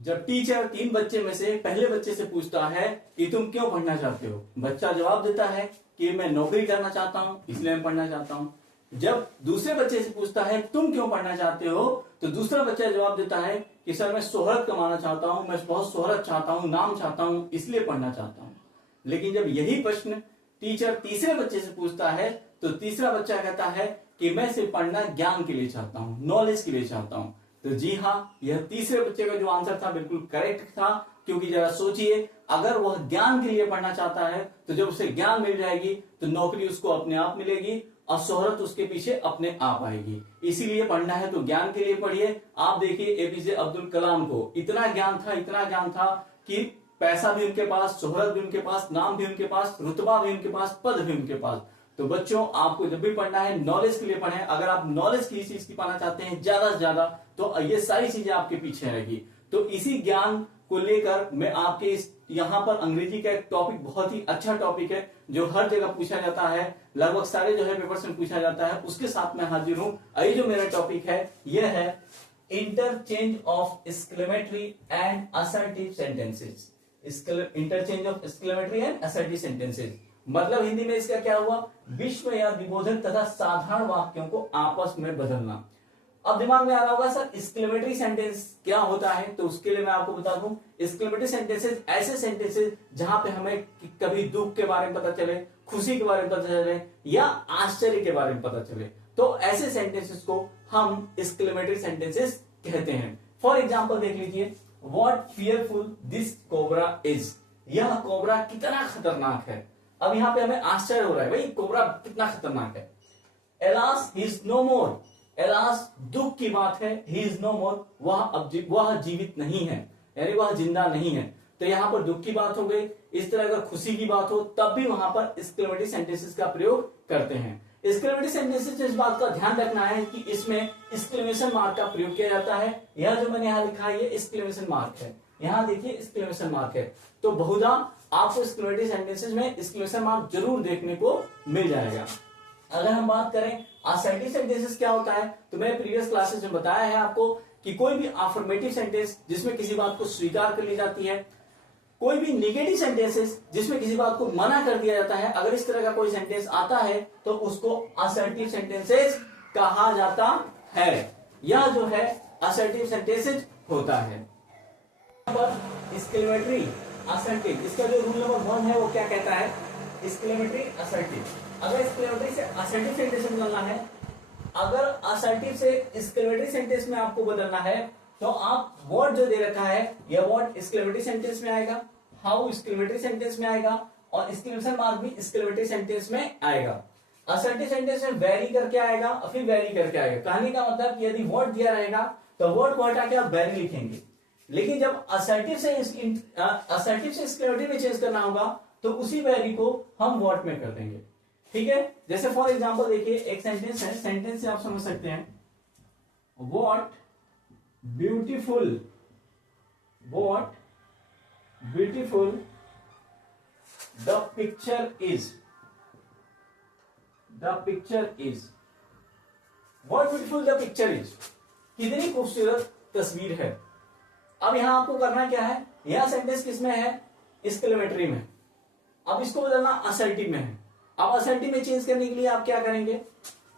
जब टीचर 3 बच्चे में से पहले बच्चे से पूछता है कि तुम क्यों पढ़ना चाहते हो, बच्चा जवाब देता है कि मैं नौकरी करना चाहता हूं इसलिए मैं पढ़ना चाहता हूं। जब दूसरे बच्चे से पूछता है तुम क्यों पढ़ना चाहते हो, तो दूसरा बच्चा जवाब देता है कि सर मैं शोहरत कमाना चाहता हूं, मैं बहुत शोहरत चाहता हूं, नाम चाहता हूं इसलिए पढ़ना चाहता हूं। लेकिन जब यही प्रश्न टीचर तीसरे बच्चे से पूछता है तो तीसरा बच्चा कहता है कि मैं सिर्फ पढ़ना ज्ञान के लिए चाहता हूं, नॉलेज के लिए चाहता हूं। तो जी हाँ, यह तीसरे बच्चे का जो आंसर था बिल्कुल करेक्ट था, क्योंकि जरा सोचिए, अगर वह ज्ञान के लिए पढ़ना चाहता है तो जब उसे ज्ञान मिल जाएगी तो नौकरी उसको अपने आप मिलेगी और शोहरत उसके पीछे अपने आप आएगी। इसीलिए पढ़ना है तो ज्ञान के लिए पढ़िए। आप देखिए एपीजे अब्दुल कलाम को इतना ज्ञान था कि पैसा भी उनके पास, शोहरत भी उनके पास, नाम भी उनके पास, रुतबा भी उनके पास, पद भी उनके पास। तो बच्चों, आपको जब भी पढ़ना है नॉलेज के लिए पढ़ें। अगर आप नॉलेज की चीज की पाना चाहते हैं ज्यादा से ज्यादा, तो ये सारी चीजें आपके पीछे रहेगी। तो इसी ज्ञान को लेकर मैं आपके इस यहाँ पर अंग्रेजी का एक टॉपिक, बहुत ही अच्छा टॉपिक है जो हर जगह पूछा जाता है, लगभग सारे जो है पेपर्स में पूछा जाता है, उसके साथ मैं हाजिर हूं। ये जो मेरा टॉपिक है यह है interchange of exclamatory and assertive sentences. Interchange of exclamatory and assertive sentences मतलब हिंदी में इसका क्या हुआ, विश्व या विबोधक तथा साधारण वाक्यों को आपस में बदलना। अब दिमाग में आ रहा होगा सर एक्सक्लेमेटरी सेंटेंस क्या होता है, तो उसके लिए मैं आपको बता दूं, एक्सक्लेमेटरी सेंटेंसेस ऐसे सेंटेंसेस जहां पे हमें कभी दुख के बारे में पता चले, खुशी के बारे में पता चले या आश्चर्य के बारे में पता चले, तो ऐसे सेंटेंसेस को हम एक्सक्लेमेटरी सेंटेंसेस कहते हैं। फॉर एग्जाम्पल देख लीजिए, what fearful this cobra is, यह कोबरा कितना खतरनाक है। अब यहाँ पे हमें आश्चर्य हो रहा है, भाई कोबरा कितना खतरनाक है। Alas he is no more, alas दुख की बात है, ही इज नो मोर वह जीवित नहीं है, यानी वह जिंदा नहीं है। तो यहाँ पर दुख की बात हो गई। इस तरह अगर खुशी की बात हो तब भी वहां पर एक्सक्लेमेटरी सेंटेंसेस का प्रयोग करते हैं। एक्सक्लेमेटरी सेंटेंसेस इस बात का ध्यान रखना है कि इसमें एक्सक्लेमेशन मार्क का प्रयोग किया जाता है। यह जो मैंने यहाँ लिखा है ये एक्सक्लेमेशन मार्क है, यहाँ देखिए एक्सक्लेमेशन मार्क है। तो बहुधा आपको एक्सक्लेमेटरी सेंटेंसेस में एक्सक्लेमेशन मार्क जरूर देखने को मिल जाएगा। अगर हम बात करें असर्टिव सेंटेंसेस क्या होता है, तो मैंने प्रीवियस क्लासेस में बताया है आपको कि कोई भी अफर्मेटिव सेंटेंस जिसमें किसी बात को स्वीकार कर ली जाती है, कोई भी निगेटिव सेंटेंसेस जिसमें किसी बात को मना कर दिया जाता है, अगर इस तरह का कोई सेंटेंस आता है तो उसको असर्टिव सेंटेंसेस कहा जाता है। यह जो है असर्टिव सेंटेंसेस होता है। एक्सक्लेमेटरी असर्टिव, इसका जो रूल नंबर 1 है वो क्या कहता है, एक्सक्लेमेटरी असर्टिव। अगर एक्सक्लेमेटरी से असर्टिव सेंटेंस बदलना है, अगर असर्टिव से एक्सक्लेमेटरी सेंटेंस में आपको बदलना है, तो आप वर्ड जो दे रखा है यह वर्ड एक्सक्लेमेटरी सेंटेंस में आएगा, हाउ एक्सक्लेमेटरी सेंटेंस में आएगा, और एक्सक्लेमेशन मार्क भी एक्सक्लेमेटरी सेंटेंस में आएगा। असर्टिव सेंटेंस में वेरी करके आएगा और फिर वेरी करके आएगा। कहने का मतलब कि यदि वर्ड दिया रहेगा तो वर्ड को हटा के आप वेरी लिखेंगे, लेकिन जब असर्टिव से एक्सक्लेमेटरी में चेंज करना होगा तो उसी वेरी को हम वर्ड में कर देंगे। ठीक है, जैसे फॉर एग्जांपल देखिए एक सेंटेंस है, सेंटेंस से आप समझ सकते हैं, what beautiful the picture is, what beautiful the picture is, कितनी खूबसूरत तस्वीर है। अब यहां आपको करना क्या है, यह सेंटेंस किसमें है, एक्सक्लेमेटरी में। अब इसको बदलना असर्टिव में है। अब असर्टिव में चेंज करने के लिए आप क्या करेंगे,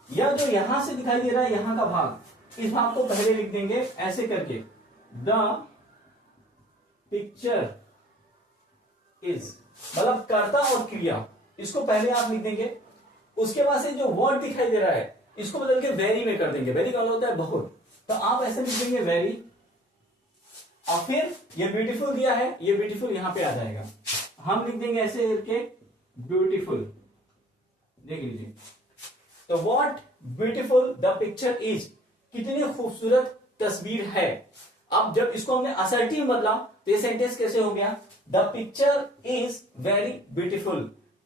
यह जो यहां से दिखाई दे रहा है यहां का भाग, इस भाग को पहले लिख देंगे ऐसे करके, द पिक्चर इज, मतलब कर्ता और क्रिया, इसको पहले आप लिख देंगे। उसके बाद से जो वर्ड दिखाई दे रहा है इसको बदल के वेरी में कर देंगे। वेरी का मतलब होता है बहुत, तो आप ऐसे लिख देंगे वेरी, और फिर ये ब्यूटीफुल दिया है, ये ब्यूटीफुल यहां पे आ जाएगा, हम लिख देंगे ऐसे करके ब्यूटीफुल, देख लीजिए। तो what beautiful the picture is, कितनी खूबसूरत तस्वीर है। अब जब इसको हमने असर्टिव बदला तो ये सेंटेंस कैसे हो गया, the picture is very beautiful,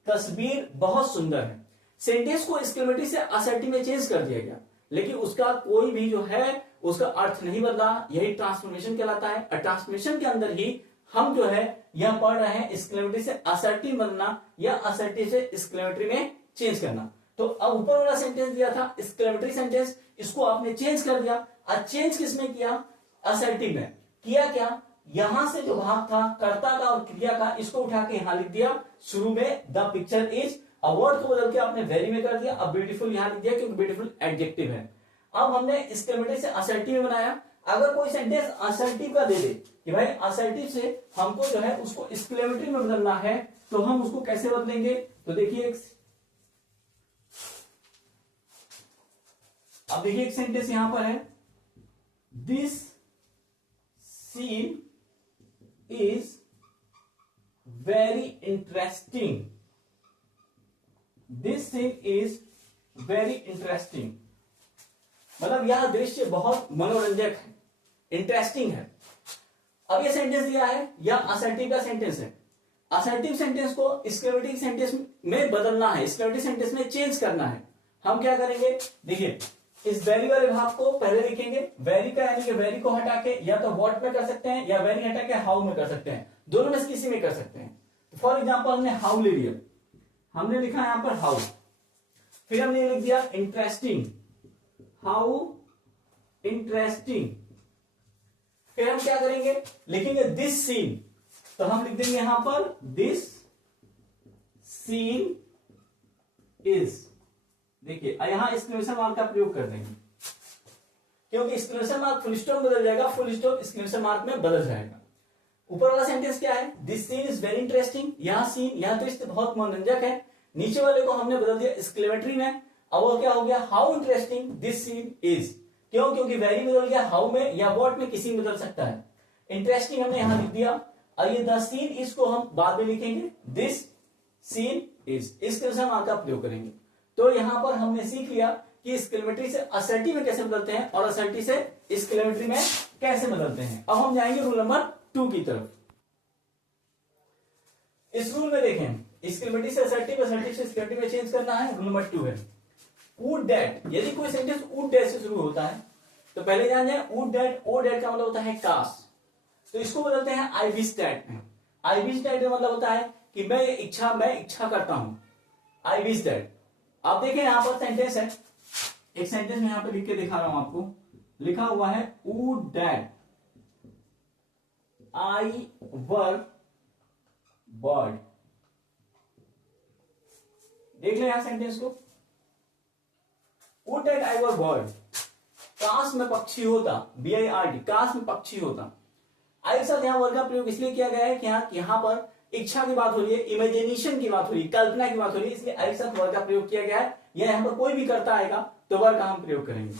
तस्वीर बहुत सुंदर है। सेंटेंस को एक्सक्लेमेटरी से असर्टिव में चेंज कर दिया गया, लेकिन उसका कोई भी जो है उसका अर्थ नहीं बदला, यही ट्रांसफॉर्मेशन कहलाता है। और ट्रांसफॉर्मेशन के अंदर ही हम जो है यह पढ़ रहे हैं एक्सक्लेमेटरी से असर्टिव बनना या असर्टिव से एक्सक्लेमेटरी में चेंज करना। तो अब ऊपर वाला सेंटेंस दिया था एक्सक्लेमेटरी सेंटेंस, इसको आपने चेंज कर दिया। और चेंज किसमें किया, असर्टिव में किया। क्या, यहां से जो भाग था कर्ता का और क्रिया का, इसको उठा के यहां लिख दिया शुरू में, द पिक्चर इज। अब वर्ड को बदल के आपने वेरी में कर दिया, अब ब्यूटीफुल यहां लिख दिया क्योंकि ब्यूटीफुल एडजेक्टिव है। अब हमने एक्सक्लेमेटरी से असर्टिव में बनाया। अगर कोई सेंटेंस असर्टिव का दे दे कि भाई असर्टिव से हमको जो है उसको एक्सक्लेमेटरी में बदलना है, तो हम उसको कैसे बदलेंगे? तो देखिए अब देखिए एक सेंटेंस यहां पर है, this scene is very interesting. This scene is very interesting, मतलब यह दृश्य बहुत मनोरंजक है, इंटरेस्टिंग है। अब ये सेंटेंस दिया है, यह असर्टिव का सेंटेंस है। असर्टिव सेंटेंस को एक्सक्लेमेटरी सेंटेंस में बदलना है, एक्सक्लेमेटरी सेंटेंस में चेंज करना है। हम क्या करेंगे? देखिए इस वेरी वाले भाग को पहले लिखेंगे। वेरी का यानी कि वेरी को हटा के या तो व्हाट में कर सकते हैं या वेरी हटा के हाउ में कर सकते हैं, दोनों में से किसी में कर सकते हैं। फॉर एग्जाम्पल हमने हाउ ले लिया, हमने लिखा यहां पर हाउ, फिर हमने लिख दिया इंटरेस्टिंग, हाउ इंटरेस्टिंग। फिर हम क्या करेंगे? लिखेंगे दिस सीन, तो हम लिख देंगे यहां पर दिस सीन इज। देखिए यहां एक्सक्लेमेशन मार्क का प्रयोग कर देंगे क्योंकि एक्सक्लेमेशन मार्क फुल स्टॉप बदल जाएगा, फुल स्टॉप एक्सक्लेमेशन मार्क में बदल जाएगा। ऊपर वाला सेंटेंस क्या है? This scene is very interesting, यहां सीन, यहां दृश्य बहुत मनोरंजक है। नीचे वाले को हमने बदल दिया एक्सक्लेमेटरी में। अब वो क्या हो गया? How interesting this scene is. क्यों? क्योंकि वेरी बदल गया हाउ में या व्हाट में, किसी में बदल सकता है। इंटरेस्टिंग हमने यहां लिख दिया। और ये द सीन इसको हम बाद में लिखेंगे, this scene is. Exclamation mark का प्रयोग करेंगे। तो यहां पर हमने सीख लिया कि एक्सक्लेमेटरी से असर्टिव में कैसे बदलते हैं और असर्टिव से एक्सक्लेमेटरी में कैसे बदलते हैं। अब हम जाएंगे रूल नंबर 2 की तरफ। इस रूल में देखें, एक्सक्लेमेटरी से असर्टिव, असर्टिव से एक्सक्लेमेटरी में चेंज करना है। रूल नंबर 2 है वुड दैट। यदि कोई सेंटेंस वुड दैट से शुरू होता है तो पहले जान जाए वुड दैट, ओ दैट का मतलब होता है काश, तो इसको बदलते हैं आई विश दैट में। आई विश दैट का मतलब होता है कि मैं इच्छा करता हूं, आई विश दैट। आप देखें यहां पर सेंटेंस है, एक सेंटेंस में यहां पर लिख के दिखा रहा हूं आपको, लिखा हुआ है would that I were bird. देख ले यहां सेंटेंस को, would that I were bird, काश में पक्षी होता, BIRD, काश में पक्षी होता। आई के साथ यहां वर्ग का प्रयोग इसलिए किया गया है कि यहां पर इच्छा की बात हो रही है, इमेजिनेशन की बात हो रही है, कल्पना की बात हो रही है, इसलिए आई के साथ वर्ग का प्रयोग किया गया है। या यहां पर कोई भी करता आएगा तो वर्ग का हम प्रयोग करेंगे।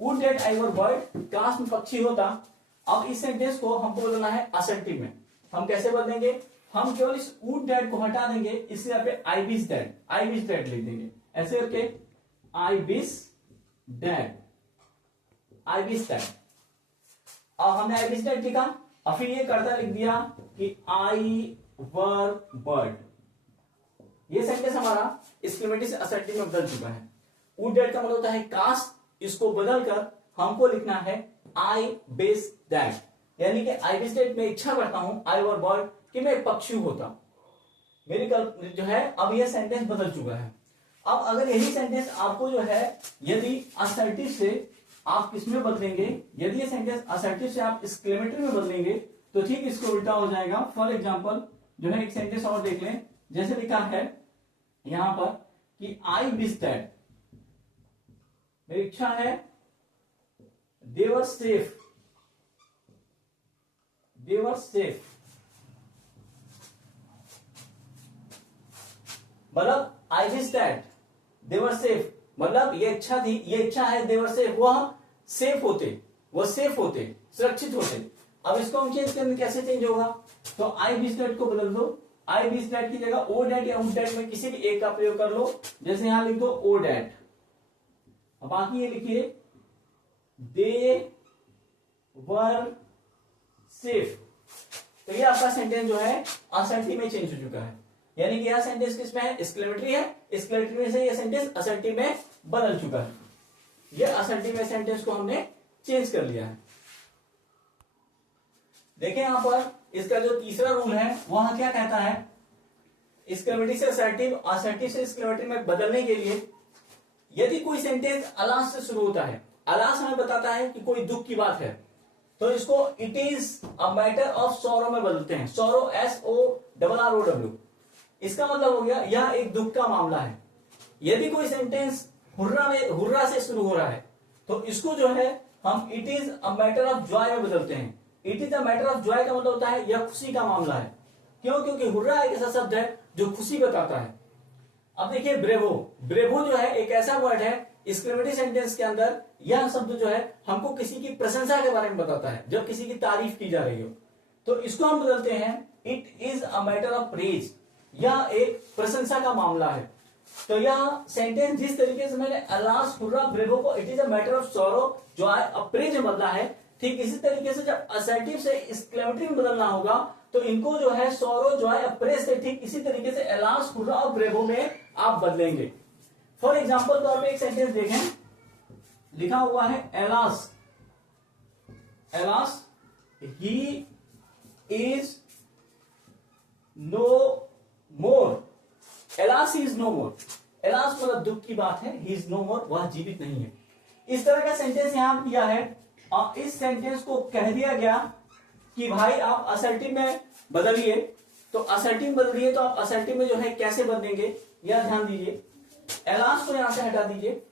Would that I were bird, काश में पक्षी होता। अब इस सेंटेंस को हमको बदलना है असर्टिव में। हम कैसे बदलेंगे? हम केवल इस वुड दैट को हटा देंगे, इसलिए यहाँ पे आई विश दैट लिख देंगे, ऐसे करके आई विश दैट। अब हमने आई विश दैट लिखा, और फिर ये करता लिख दिया कि आई वर बर्ड। ये सेंटेंस हमारा एक्सक्लेमेटरी से असर्टिव में बदल चुका है। वुड दैट का मतलब होता है काश, इसको बदलकर हमको लिखना है आई विश दैट, यानी कि आई विश दैट में इच्छा करता हूं, आई वर बर्ड, कि मैं एक पक्षी होता। मेरी जो है अब यह सेंटेंस बदल चुका है। अब अगर यही सेंटेंस आपको जो है यदि असर्टिव से आप किसमें बदलेंगे, यदि ये सेंटेंस असर्टिव से आप एक्सक्लेमेटरी में बदलेंगे तो ठीक इसको उल्टा हो जाएगा। फॉर एग्जांपल जो है एक सेंटेंस और देख लें, जैसे लिखा है यहां पर कि आई विश दैट, मेरी इच्छा है, दे वर सेफ, मतलब I wish that they were safe, मतलब ये इच्छा थी, ये इच्छा है दे वर सेफ, वह सेफ होते, सुरक्षित होते। अब इसको हम चेंज करेंगे, कैसे चेंज होगा? तो आई विश दैट को बदल दो, आई विश दैट की जगह ओ डैट या वुड डैट में किसी भी एक का प्रयोग कर लो। जैसे यहां लिख दो ओ डैट, अब बाकी ये लिखिए दे वर सेफ। तो ये आपका सेंटेंस जो है असर्टिव में चेंज हो चुका है, यानी कि यह सेंटेंस किसमें है? एक्सक्लेमेटरी है, एक्सक्लेमेटरी में से यह सेंटेंस असर्टिव में बदल चुका है। यह असर्टिव में सेंटेंस को हमने चेंज कर लिया है। देखें यहां पर इसका जो तीसरा रूल है वहां क्या कहता है? एक्सक्लेमेटरी से असर्टिव, असर्टिव से एक्सक्लेमेटरी में बदलने के लिए यदि कोई सेंटेंस अलास से शुरू होता है, अलास हमें बताता है कि कोई दुख की बात है, तो इसको it is a matter of sorrow में बदलते हैं। Sorrow SORROW। इसका मतलब हो गया यह एक दुख का मामला है। यदि कोई सेंटेंस हुर्रा से शुरू हो रहा है तो इसको जो है हम it is a matter of Joy में बदलते हैं। It is a matter of Joy का मतलब होता है यह खुशी का मामला है। क्यों? क्योंकि हुर्रा एक ऐसा शब्द है जो खुशी बताता है। अब देखिए ब्रेवो। ब्रेवो जो है एक ऐसा वर्ड है एक्सक्लेमेटरी सेंटेंस के अंदर, यह शब्द जो है हमको किसी की प्रशंसा के बारे में बताता है, जब किसी की तारीफ की जा रही हो तो इसको हम बदलते हैं it is a matter of praise. यह एक प्रशंसा का मामला है। तो यह सेंटेंस जिस तरीके से मैंने अलास हुर्रा ब्रेवो को it is a matter of sorrow जो अप्रेज में बदला है, ठीक इसी तरीके से जब असर्टिव से एक्सक्लेमेटरी में बदलना होगा तो इनको जो है सॉरो जो है अप्रेज से ठीक इसी तरीके से अलास हुर्रा और ब्रेवो में आप बदलेंगे। फॉर एग्जाम्पल तौर पे एक सेंटेंस देखें, लिखा हुआ है alas he is no more. Alas is no more. Alas मतलब दुख की बात है, ही इज नो मोर, वह जीवित नहीं है। इस तरह का सेंटेंस यहां दिया है और इस सेंटेंस को कह दिया गया कि भाई आप असर्टिव में बदलिए। तो असर्टिव बदलिए तो आप असर्टिव में जो है कैसे बदलेंगे यह ध्यान दीजिए। एलास को यहां से हटा दीजिए।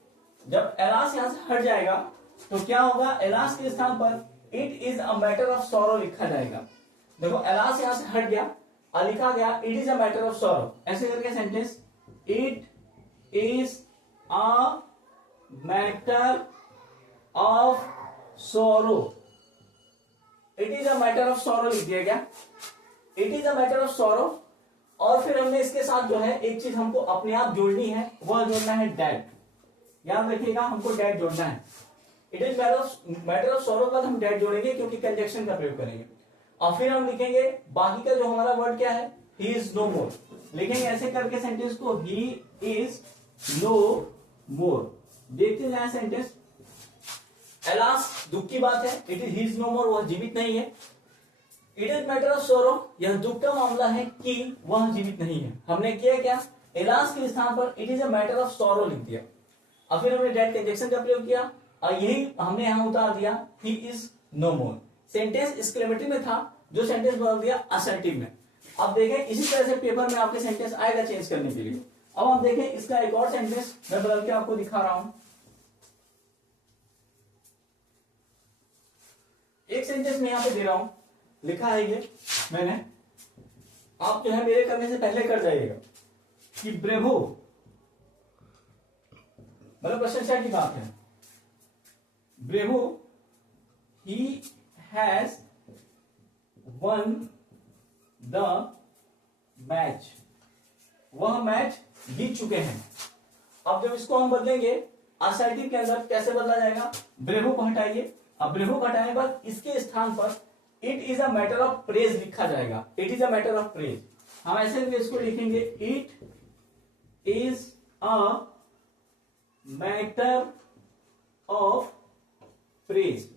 जब एलास यहां से हट जाएगा तो क्या होगा, एलास के स्थान पर it is a matter of sorrow लिखा जाएगा। देखो एलास यहां से हट गया और लिखा गया it is a matter of sorrow. ऐसे करके sentence it is a matter of sorrow. It is a matter of sorrow लिख दिया गया। It is a matter of sorrow. और फिर हमने इसके साथ जो है एक चीज हमको अपने आप जोड़नी है, वह जोड़ना है डैट। याद रखिएगा हमको डैट जोड़ना है। It is matter of sorrow के बाद हम डैट जोड़ेंगे क्योंकि कंजक्शन का प्रयोग करेंगे। और फिर हम लिखेंगे बाकी का जो हमारा वर्ड क्या है, ही इज नो मोर। लिखेंगे ऐसे करके सेंटेंस को ही इज नो मोर। देखते जाए सेंटेंस। एलास दुख की बात है, it is he is no more, वह जीवित नहीं है। इट इज मैटर ऑफ सोरो, यह दुख का मामला है कि वह जीवित नहीं है। हमने किया क्या, एलास के स्थान पर it is a matter of सोरो लिख दिया और फिर हमने डेट कंजक्शन का प्रयोग किया और यही हमने यहां उतार दिया he is no more. Sentence exclamatory में था, जो सेंटेंस बदल दिया असर्टिव में। अब देखें इसी तरह से पेपर में आपके सेंटेंस आएगा चेंज करने के लिए। अब हम देखें इसका एक और सेंटेंस मैं बदल के आपको दिखा रहा हूं। एक सेंटेंस मैं यहां पे दे रहा हूं, लिखा है ये मैंने, आप जो है मेरे करने से पहले कर जाइएगा कि ब्रेवो मतलब प्रशंसा की बात है। Bravo he has won the match, वह मैच जीत चुके हैं। अब जब इसको हम बदलेंगे असर्टिव के अंदर कैसे बदला जाएगा, ब्रेवो को हटाइए। अब ब्रेवो को हटाने के बाद इसके स्थान पर it is a matter of praise लिखा जाएगा। It is a matter of praise. हम ऐसे भी इसको लिखेंगे it is a matter of praise.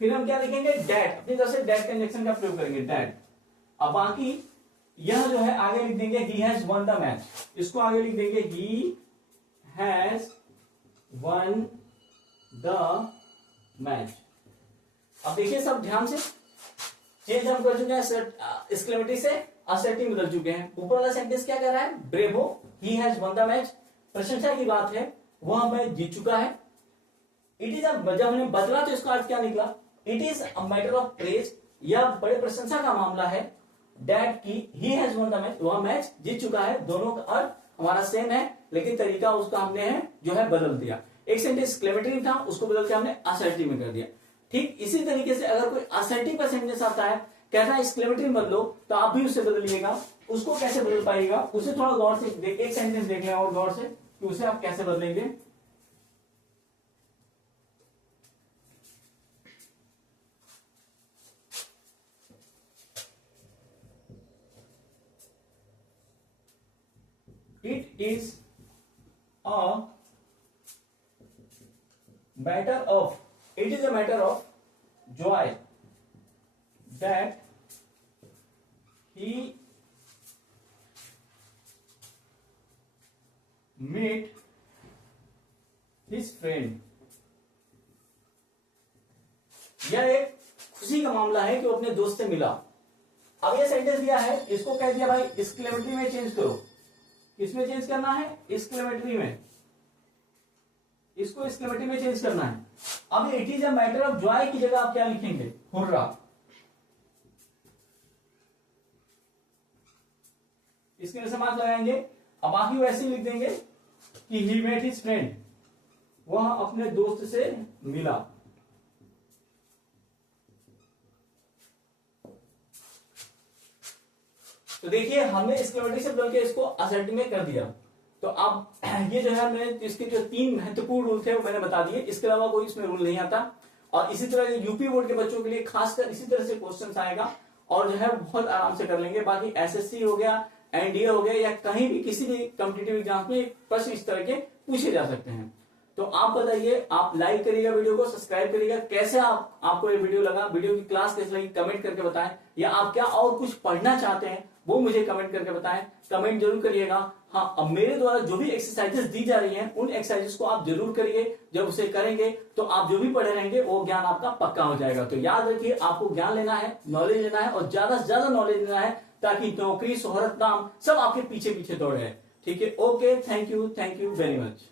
फिर हम क्या लिखेंगे, डेट, अपनी तरफ से डेट कंजक्शन का प्रयोग करेंगे, डेट। अब बाकी यह जो है आगे लिख देंगे ही हैज वन द मैच। इसको आगे लिख देंगे ही हैज वन द मैच। अब देखिए सब ध्यान से, चेंज हम कर चुके हैं, एक्सक्लेमेटरी से असर्टिव बदल चुके हैं। ऊपर वाला सेंटेंस क्या कह रहा है, bravo he has won the match, प्रशंसा की बात है, वह मैच जीत चुका है। इट इज जब हमने बदला तो इसका अर्थ क्या निकला, it is a matter of praise, यह बड़े प्रशंसा का मामला है। दैट की ही हैज वन द मैच, वह मैच जीत चुका है। दोनों का अर्थ हमारा सेम है लेकिन तरीका उसका हमने है जो है बदल दिया। एक सेंटेंस एक्सक्लेमेटरी था, उसको बदल के हमने असर्टिव में कर दिया। ठीक इसी तरीके से अगर कोई असर्टिव का सेंटेंस आता है, कहता है एक्सक्लेमेटरी बदलो, तो आप भी उससे बदलिएगा। उसको कैसे बदल पाइएगा, उसे थोड़ा गौर से एक सेंटेंस देख लें और गौर से कि उसे आप कैसे बदलेंगे। It is a matter of, it is a matter of joy that he met his friend। यह एक खुशी का मामला है कि वो अपने दोस्त से मिला। अब ये सेंटेंस दिया है, इसको कह दिया भाई एक्सक्लेमेटरी में चेंज करो। किसमें चेंज करना है? एक्सक्लेमेटरी में। इसको एक्सक्लेमेटरी में चेंज करना है। अब it is a matter of Joy की जगह आप क्या लिखेंगे? हुर्रा। इसके लिए समाज लगाएंगे। अब बाकी वैसे ही लिख देंगे कि ही मेट हिज फ्रेंड, वह अपने दोस्त से मिला। तो देखिए हमने एक्सक्लेमेटरी से बदल के इसको असर्टिव में कर दिया। तो अब ये जो है हमने इसके जो 3 महत्वपूर्ण रूल थे वो मैंने बता दिए, इसके अलावा कोई इसमें रूल नहीं आता। और इसी तरह यूपी बोर्ड के बच्चों के लिए खासकर इसी तरह से क्वेश्चन आएगा और जो है बहुत आराम से कर लेंगे। बाकी एसएससी हो गया, एनडीए हो गया, या कहीं भी किसी भी कॉम्पिटिटिव एग्जाम में प्रश्न इस तरह के पूछे जा सकते हैं। तो आप बताइए, आप लाइक करिएगा वीडियो को, सब्सक्राइब करिएगा। कैसे आपको ये वीडियो लगा, वीडियो की क्लास कैसे लगी कमेंट करके बताएं, या आप क्या और कुछ पढ़ना चाहते हैं वो मुझे कमेंट करके बताएं। कमेंट जरूर करिएगा। हाँ, अब मेरे द्वारा जो भी एक्सरसाइजेस दी जा रही हैं उन एक्सरसाइजेस को आप जरूर करिए। जब उसे करेंगे तो आप जो भी पढ़े रहेंगे वो ज्ञान आपका पक्का हो जाएगा। तो याद रखिए, आपको ज्ञान लेना है, नॉलेज लेना है और ज्यादा से ज्यादा नॉलेज लेना है, ताकि नौकरी, शोहरत, नाम सब आपके पीछे पीछे दौड़े। ठीक है, okay, thank you very much.